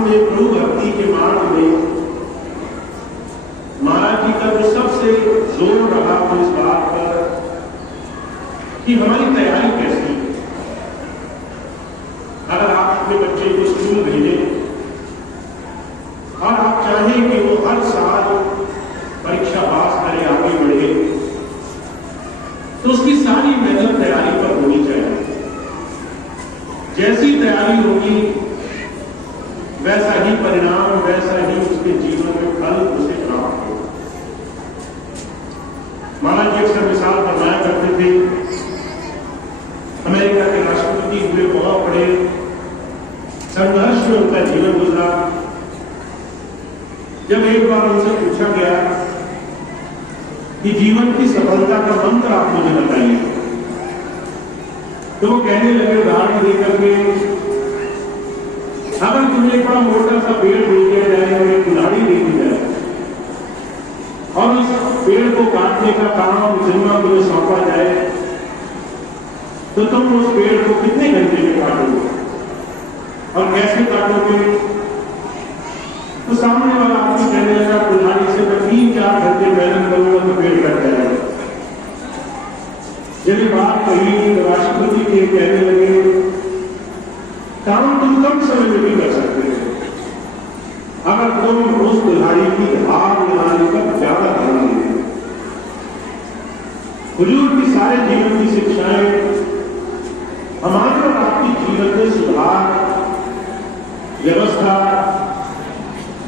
में प्रभु भक्ति के मार्ग में महाराज जी का जो सबसे जोर रहा वो इस बात पर कि हमारी तैयारी कैसी है। अगर आप अपने बच्चे को स्कूल भेजें और आप चाहें कि वो हर साल परीक्षा पास करे, आगे बढ़े, तो उसकी सारी मेहनत तैयारी पर होनी चाहिए। जैसी तैयारी होगी वैसा ही परिणाम, वैसा ही उसके जीवन में फल उसे प्राप्त होगा। महाराज जी अक्सर मिसाल फरमाया करते थे, अमेरिका के राष्ट्रपति हुए, बहुत बड़े संघर्ष में उनका जीवन गुजरा। जब एक बार उनसे पूछा गया कि जीवन की सफलता का मंत्र आप मुझे बताइए, तो वो कहने लगे उदाहरण देकर के, अगर तुम्हें एक बड़ा मोटा सा पेड़ दे दिया जाए और एक कुल्हाड़ी दे दी जाए और उस पेड़ को काटने का काम जिम्मा तुम्हें सौंपा जाए, तो तुम उस पेड़ को कितने घंटे में काटोगे और कैसे काटोगे? तो सामने वाला आदमी कहने लगा, कुल्हाड़ी से मैं 3-4 घंटे मेहनत करूंगा तो पेड़ कट जाएगा। जब ये बात कही तो राष्ट्रपति के कहने लगे, काम तुम कम समय में भी कर सकते हो अगर तुम उस कुल्हाड़ी की धार लगाने पर ज्यादा ध्यान देते। हुजूर की सारे जीवन की शिक्षाएं हमारे और आपकी जीवन में सुधार, व्यवस्था,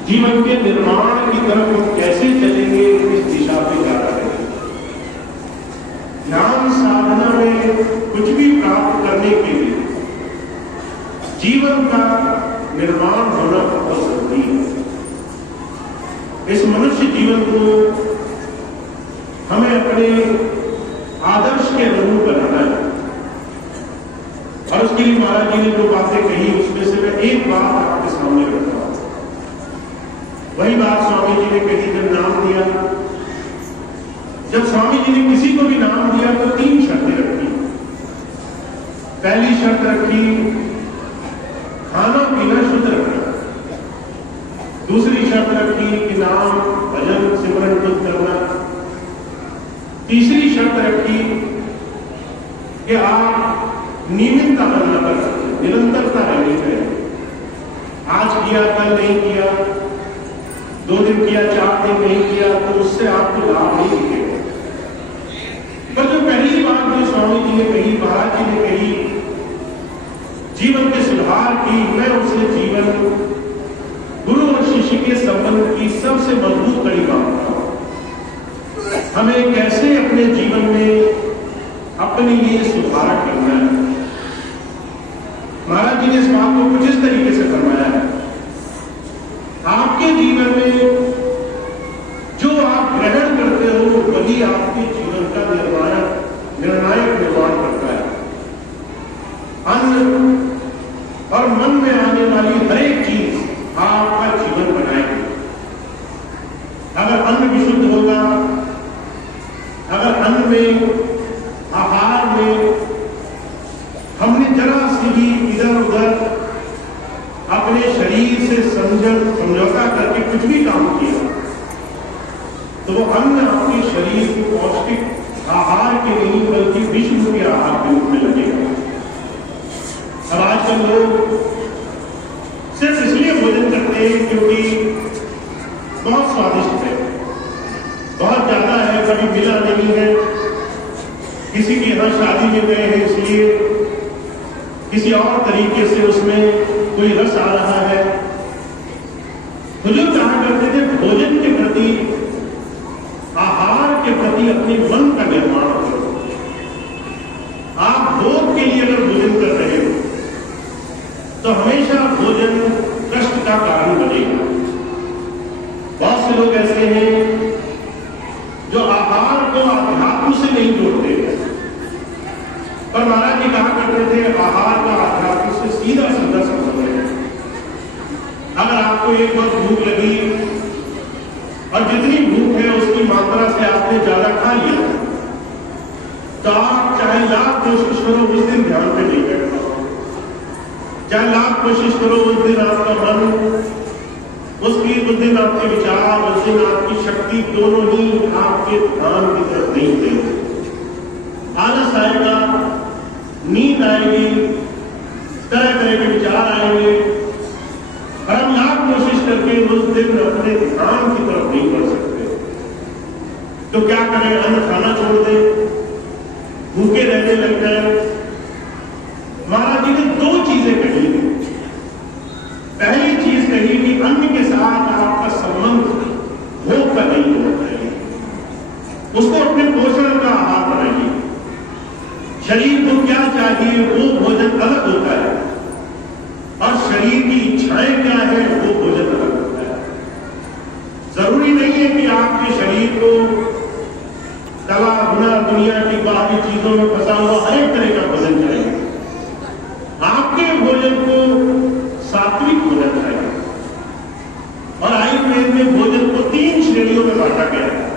जीवन के निर्माण की तरफ हम कैसे चलेंगे, इस दिशा पे जा रहे हैं। ध्यान साधना में कुछ भी प्राप्त करने के लिए जीवन का निर्माण होना बहुत जरूरी है। इस मनुष्य जीवन को हमें अपने आदर्श के अनुरूप बनाना है और उसके लिए महाराज जी ने जो बातें कही उसमें से मैं एक बात आपके सामने रखता हूं। वही बात स्वामी जी ने कही जब नाम दिया। जब स्वामी जी ने किसी को भी नाम दिया तो 3 शर्तें रखी। पहली शर्त रखी, खाना पीना शुद्ध रखना। दूसरी शर्त रखी कि नाम भजन सिमरन खुद करना। तीसरी शर्त रखी कि आप नियमितता बनना कर सकते, निरंतरता रहनी चाहिए। आज किया कल नहीं किया, 2 दिन किया 4 दिन नहीं किया तो उससे आपको लाभ नहीं दिखेगा। पर जो पहली बात जो स्वामी जी ने कही, महाराज जी ने कही, जीवन के सुधार की, मैं उसे जीवन गुरु और शिष्य के संबंध की सबसे मजबूत कड़ी मानता हूं। हमें कैसे अपने जीवन में अपने लिए सुधार करना है। महाराज जी ने इस बात को कुछ इस तरीके से फरमाया है, आपके जीवन में जो आप ग्रहण करते हो वही आपके जीवन का निर्णायक निर्माण करता है। अन्न और मन में आने वाली हर एक चीज आपका जीवन बनाएगी। अगर अन्न विशुद्ध होगा, अगर अन्न में, आहार में हमने जरा सी भी इधर उधर अपने शरीर से समझौता करके कुछ भी काम किया तो वो अन्न आपके शरीर को पौष्टिक आहार के नहीं बल्कि विश्व के आहार के रूप में लगेगा। अब आजकल लोग सिर्फ इसलिए भोजन करते हैं क्योंकि बहुत स्वादिष्ट है, बहुत ज्यादा है, कभी मिला नहीं है, किसी की यहाँ शादी में गए हैं इसलिए, किसी और तरीके से उसमें कोई रस आ रहा है। हुजूर कहा करते थे भोजन के प्रति, आहार के प्रति अपने मन का निर्माण करो। आप भोग के लिए अगर भोजन कर रहे हो तो हमेशा भोजन कष्ट का कारण बनेगा। बहुत से लोग ऐसे हैं जो आहार को अध्यात्म से नहीं जोड़ते, पर महाराज जी कहा करते थे आहार का अध्यात्म से सीधा सीधा संबंध है। अगर आपको एक वक्त भूख लगी और जितनी भूख है उसकी मात्रा से आपने ज्यादा खा लिया तो आप चाहे लाख कोशिश करो उस दिन ध्यान पे नहीं बैठ पाओ। चाहे लाख कोशिश करो, उस दिन आपका मन, उस दिन आपके विचार, उस दिन आपकी शक्ति दोनों ही आपके ध्यान की तरफ नहीं देंगे। आलस आएगा, नींद आएगी, तरह तरह के विचार आएंगे, और हम लाख कोशिश करके उस दिन अपने ध्यान की तरफ नहीं बढ़ सकते। तो क्या करें? अन्न खाना छोड़ दें, भूखे रहने लग जाए। महाराज जी ने दो चीजें कही। पहली चीज कही कि अन्न के साथ आपका संबंध भोग का नहीं होना चाहिए, उसको अपने पोषण का आहार बनाइए। शरीर को क्या चाहिए वो भोजन अलग होता है, और शरीर की इच्छाएं क्या है वो भोजन अलग होता है। जरूरी नहीं है कि आपके शरीर को तला भुना दुनिया की बाहरी चीजों में फंसा हुआ हर एक तरह का भोजन चाहिए। आपके भोजन को सात्विक होना चाहिए। और आयुर्वेद में भोजन को 3 श्रेणियों में बांटा गया है।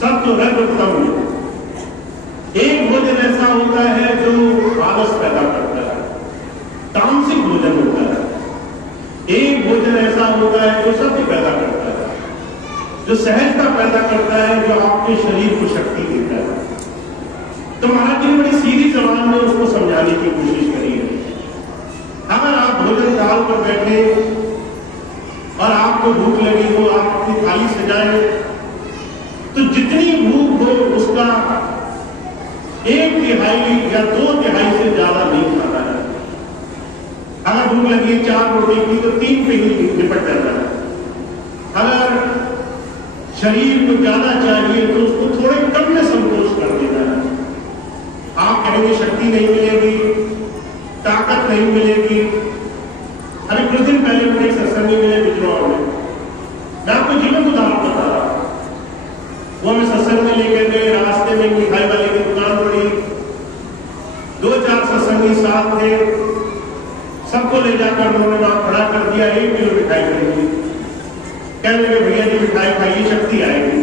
सब तो रजोत्तम है। एक भोजन ऐसा होता है जो आलस पैदा करता है, तामसिक भोजन होता है। एक भोजन ऐसा होता है जो सत्य पैदा करता है, जो सहजता पैदा करता है, जो आपके शरीर को शक्ति देता है। तो महाराज जी ने बड़ी सीधी जबान में उसको समझाने की कोशिश करी है। अगर आप भोजन काल पर बैठे और आपको भूख लगी हो, आप अपनी थाली सजाएं, तो जितनी भूख हो उसका 1/3 या 2/3 से ज्यादा नहीं खाना है। अगर भूख लगी है 4 रोटी की तो 3 पे ही निपट जाना है। अगर शरीर को ज्यादा चाहिए तो उसको थोड़े कम में संतोष कर देना है। आप कहेंगे शक्ति नहीं मिलेगी, ताकत नहीं मिलेगी। अभी कुछ दिन पहले मुझे एक सत्संगी मिले बिजनौर में। मैं आपको जीवन उदाहरण बता रहा हूं। वो हमें सत्संग में लेकर गए, रास्ते में मिठाई वाले की दुकान पड़ी, 2-4 सत्संगी साथ थे, सबको ले जाकर उन्होंने वहां खड़ा कर दिया। 1 किलो मिठाई खरीदी। कहने लगे भैया जी मिठाई खाइए, शक्ति आएगी।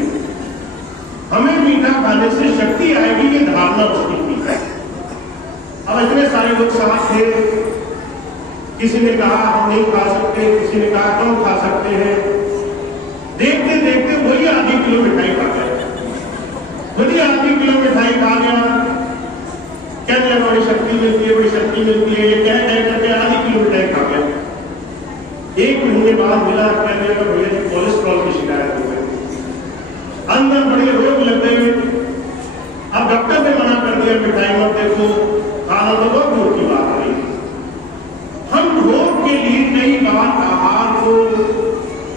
हमें मीठा खाने से शक्ति आएगी ये धारणा उसकी थी। अब इतने सारे लोग साथ थे, किसी ने कहा हम नहीं खा सकते, किसी ने कहा कम खा सकते हैं। देखते देखते वही आधी किलो मिठाई खा गया। वही आधी किलो मिठाई खा गया। कहने लगा बड़ी शक्ति मिलती है, बड़ी शक्ति मिलती है, ये कह करके आधी किलो मिठाई खा गया। 1 महीने बाद मिला, कहने लगा भैया जी कोलेस्ट्रॉल की शिकायत हो गई, अंदर बड़े रोग लग गए। अब डॉक्टर ने मना कर दिया मिठाई मत देखो, खाना तो बहुत दूर की बात है। हम रोग के लिए कई बार आहार को,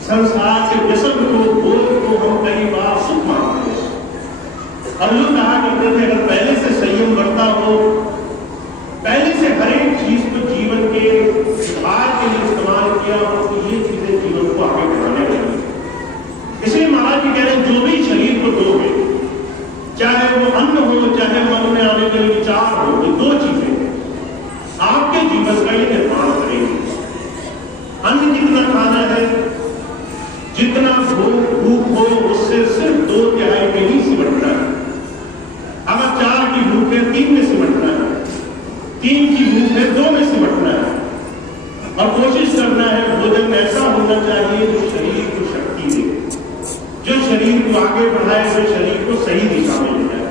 संसार के व्यसन को, भोग को हम कई बार सुख मानते हैं। और लोग कहा करते थे अगर पहले से संयम बढ़ता हो, पहले से हर एक चीज को जीवन के सुधार के लिए इस्तेमाल किया हो, तो ये चीजें जीवन को आगे बढ़ाने लगी। इसलिए महाराज जी कह रहे हैं जो भी शरीर को दोगे, चाहे वो अन्न हो, चाहे मन में आने के विचार हो, ये 2 चीजें आपके जीवन का ही निर्माण करेंगे। अन्न जितना खाना है, जितना भूख हो, उससे सिर्फ 2/3 में ही सिमटना है। अगर 4 की भूख है 3 में सिमटना है, 3 की भूख है 2 में सिमटना है। और कोशिश करना है भोजन ऐसा होना चाहिए जो शरीर को शक्ति दे, जो शरीर को आगे बढ़ाए, जो शरीर को सही दिशा में ले जाए।